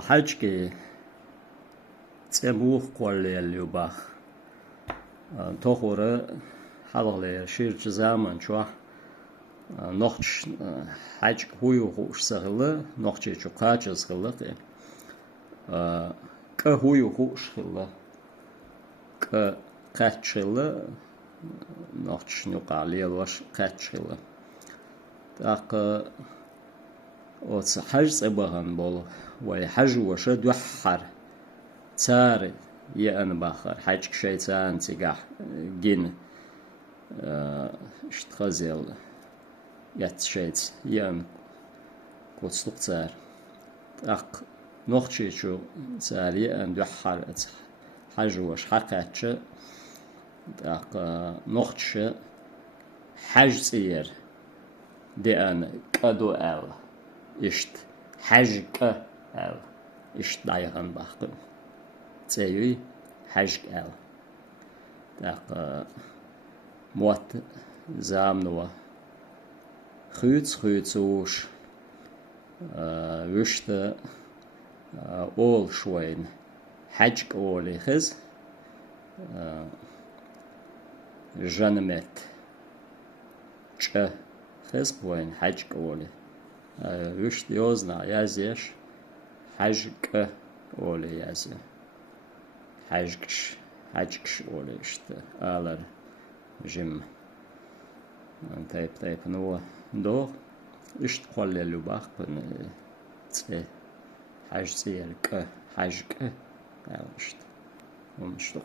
حاجة تسموه قولي اليوباخ تخورة حلقة شير جزامان شوح نوخش حاجة هويو خوش سغلة نوخش جوكاج سغلة كهويو خوش سغلة كاتشلة نوخش نوقالي الوش كاتشلة تاق حاج صبغان بول وحاج وشا دوحر تار يأن باخر حاج شيطان تيجح جين اشتخزل يتشيت يأن قصدق تار أق نوخشي شو تار يأن دوحر حاج وش حكاتش أق نوخش حاج صير ديان كادو أل إشت حاج كأل إشت دايغان باخر تسيوي حاج أل داق موت زامنوا خيوتس وش وشت أول شوين حاج أولي خز جنمت خز وين حاج أولي وشت يوزنا يازيش حاج أولي يازي حاجكش أولي اشت آلر جيم تايب نو دو اشت قولي اللوباخ بن تسي حاج سير حاج اشت ومشتق